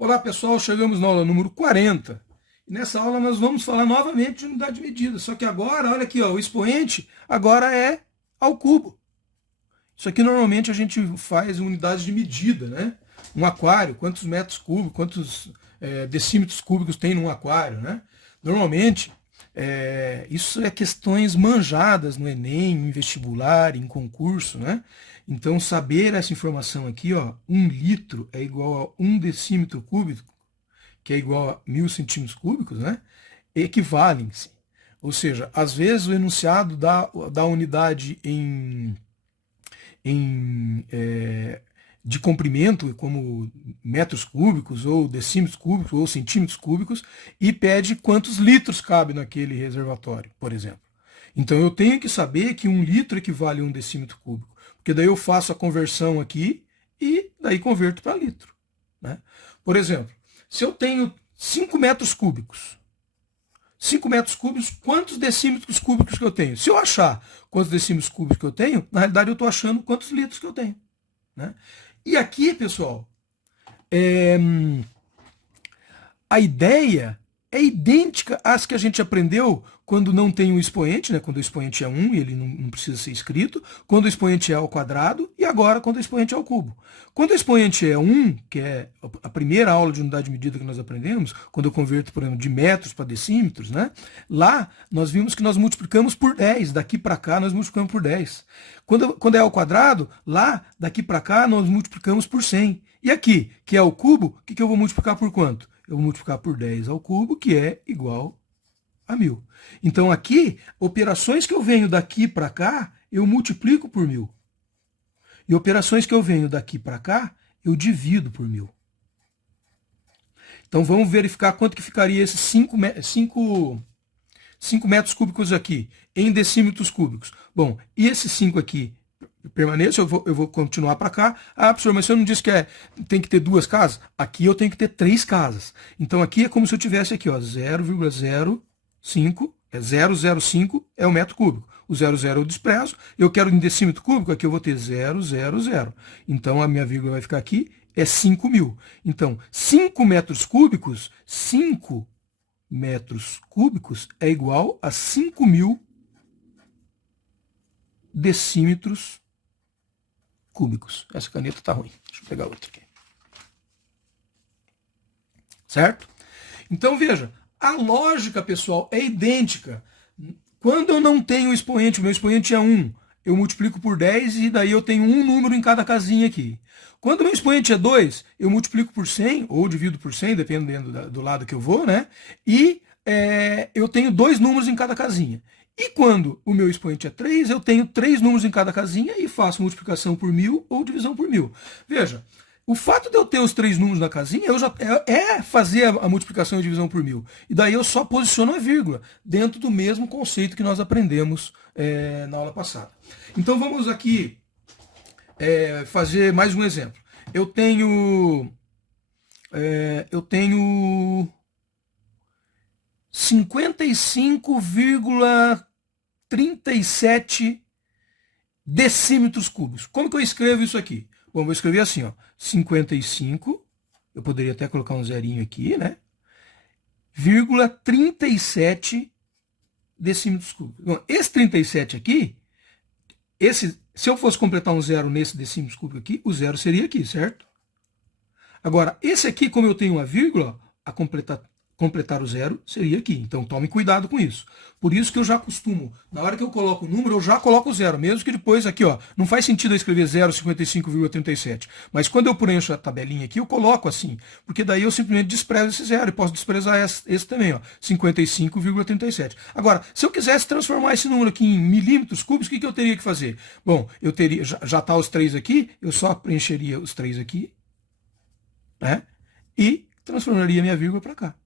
Olá pessoal, chegamos na aula número 40. E nessa aula nós vamos falar novamente de unidade de medida, só que agora, olha aqui, ó, o expoente agora é ao cubo. Isso aqui normalmente a gente faz em unidades de medida, né? Um aquário, quantos metros cúbicos, quantos decímetros cúbicos tem num aquário, né? Normalmente, isso é questões manjadas no Enem, em vestibular, em concurso, né? Então, saber essa informação aqui, ó, 1 litro é igual a 1 decímetro cúbico, que é igual a 1000 centímetros cúbicos, né? Equivalem-se. Ou seja, às vezes o enunciado da unidade de comprimento, como metros cúbicos, ou decímetros cúbicos, ou centímetros cúbicos, e pede quantos litros cabe naquele reservatório, por exemplo. Então eu tenho que saber que 1 litro equivale a 1 decímetro cúbico, porque daí eu faço a conversão aqui e daí converto para litro, né? Por exemplo, se eu tenho 5 metros cúbicos, 5 metros cúbicos, quantos decímetros cúbicos que eu tenho? Se eu achar quantos decímetros cúbicos que eu tenho, na realidade eu estou achando quantos litros que eu tenho, né? E aqui, pessoal, a ideia é idêntica às que a gente aprendeu quando não tem um expoente, né? Quando o expoente é 1 e ele não precisa ser escrito, quando o expoente é ao quadrado e agora quando o expoente é ao cubo. Quando o expoente é 1, que é a primeira aula de unidade de medida que nós aprendemos, quando eu converto, por exemplo, de metros para decímetros, né? Lá nós vimos que nós multiplicamos por 10, daqui para cá nós multiplicamos por 10. Quando é ao quadrado, lá, daqui para cá, nós multiplicamos por 100. E aqui, que é o cubo, o que eu vou multiplicar por quanto? Eu vou multiplicar por 10 ao cubo, que é igual a 1000. Então aqui, operações que eu venho daqui para cá, eu multiplico por 1000. E operações que eu venho daqui para cá, eu divido por 1000. Então vamos verificar quanto que ficaria esses 5 metros cúbicos aqui, em decímetros cúbicos. Bom, e esses 5 aqui permaneçam, eu vou continuar para cá. Ah, professor, mas você não disse que tem que ter 2 casas? Aqui eu tenho que ter 3 casas. Então aqui é como se eu tivesse aqui, ó, 0,05, 0,05 é o metro cúbico. O 00 eu desprezo. Eu quero em decímetro cúbico, aqui eu vou ter 000. Então a minha vírgula vai ficar aqui, é 5.000. Então, 5 metros cúbicos, 5 metros cúbicos é igual a 5.000 decímetros cúbicos. Essa caneta está ruim. Deixa eu pegar outra aqui. Certo? Então, veja, a lógica, pessoal, é idêntica. Quando eu não tenho expoente, o meu expoente é 1, eu multiplico por 10 e daí eu tenho um número em cada casinha aqui. Quando o meu expoente é 2, eu multiplico por 100, ou divido por 100, dependendo do lado que eu vou, né? E eu tenho 2 números em cada casinha. E quando o meu expoente é 3, eu tenho 3 números em cada casinha e faço multiplicação por 1000 ou divisão por 1000. Veja, o fato de eu ter os 3 números na casinha é fazer a multiplicação e divisão por 1000. E daí eu só posiciono a vírgula dentro do mesmo conceito que nós aprendemos na aula passada. Então vamos aqui fazer mais um exemplo. Eu tenho 55,37 decímetros cúbicos. Como que eu escrevo isso aqui? Bom, vou escrever assim, ó, 55, eu poderia até colocar um zerinho aqui, né? 37 decímetros cúbicos. Bom, esse 37 aqui, se eu fosse completar um zero nesse decímetros cúbico aqui, o zero seria aqui, certo? Agora, esse aqui, como eu tenho uma vírgula, a completar o zero seria aqui. Então tome cuidado com isso. Por isso que eu já costumo, na hora que eu coloco o número, eu já coloco o zero, mesmo que depois aqui, ó, não faz sentido eu escrever 0,55,37. Mas quando eu preencho a tabelinha aqui, eu coloco assim, porque daí eu simplesmente desprezo esse zero e posso desprezar esse também, ó, 55,37. Agora, se eu quisesse transformar esse número aqui em milímetros cúbicos, o que eu teria que fazer? Bom, eu teria, já tá os 3 aqui, eu só preencheria os 3 aqui, né? E transformaria minha vírgula para cá.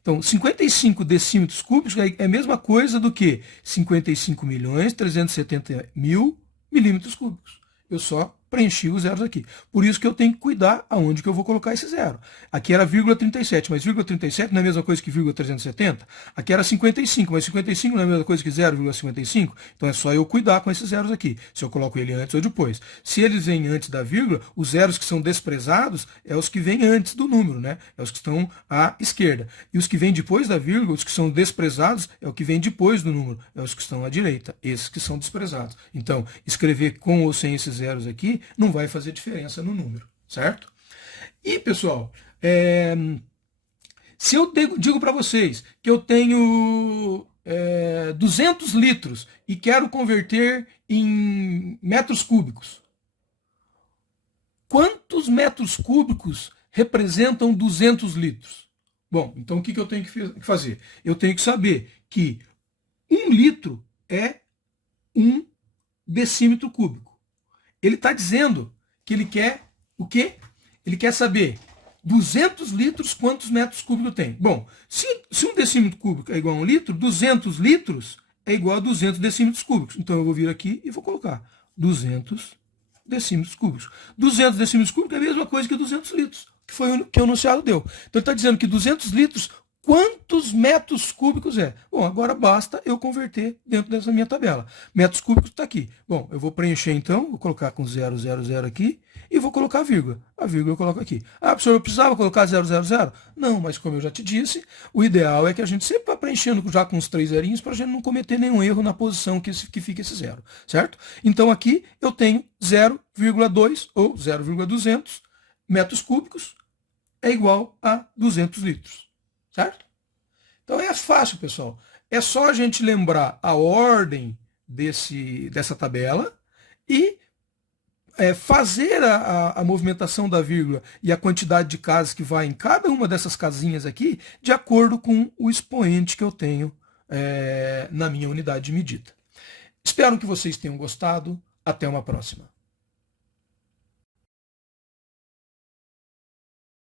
Então, 55 decímetros cúbicos é a mesma coisa do que 55.370.000 milímetros cúbicos. Eu só preenchi os zeros aqui. Por isso que eu tenho que cuidar aonde que eu vou colocar esse zero. Aqui era 0,37, mas 0,37 não é a mesma coisa que 0,370. Aqui era 55, mas 55 não é a mesma coisa que 0,55. Então é só eu cuidar com esses zeros aqui, se eu coloco ele antes ou depois. Se eles vêm antes da vírgula, os zeros que são desprezados é os que vêm antes do número, né? É os que estão à esquerda. E os que vêm depois da vírgula, os que são desprezados, é o que vem depois do número, é os que estão à direita, esses que são desprezados. Então, escrever com ou sem esses zeros aqui não vai fazer diferença no número, certo? E, pessoal, se eu digo para vocês que eu tenho 200 litros e quero converter em metros cúbicos, quantos metros cúbicos representam 200 litros? Bom, então o que eu tenho que fazer? Eu tenho que saber que 1 litro é 1 decímetro cúbico. Ele está dizendo que ele quer o quê? Ele quer saber 200 litros, quantos metros cúbicos tem? Bom, se 1 decímetro cúbico é igual a 1 litro, 200 litros é igual a 200 decímetros cúbicos. Então eu vou vir aqui e vou colocar 200 decímetros cúbicos. 200 decímetros cúbicos é a mesma coisa que 200 litros, que foi o que o enunciado deu. Então ele está dizendo que 200 litros, quantos metros cúbicos é? Bom, agora basta eu converter dentro dessa minha tabela. Metros cúbicos está aqui. Bom, eu vou preencher então, vou colocar com 000 aqui e vou colocar a vírgula. A vírgula eu coloco aqui. Ah, professor, eu precisava colocar 000? Não, mas como eu já te disse, o ideal é que a gente sempre vá preenchendo já com os 3 zerinhos para a gente não cometer nenhum erro na posição que fica esse zero, certo? Então aqui eu tenho 0,2 ou 0,200 metros cúbicos é igual a 200 litros. Certo? Então é fácil, pessoal. É só a gente lembrar a ordem dessa tabela e fazer a movimentação da vírgula e a quantidade de casas que vai em cada uma dessas casinhas aqui de acordo com o expoente que eu tenho na minha unidade de medida. Espero que vocês tenham gostado. Até uma próxima.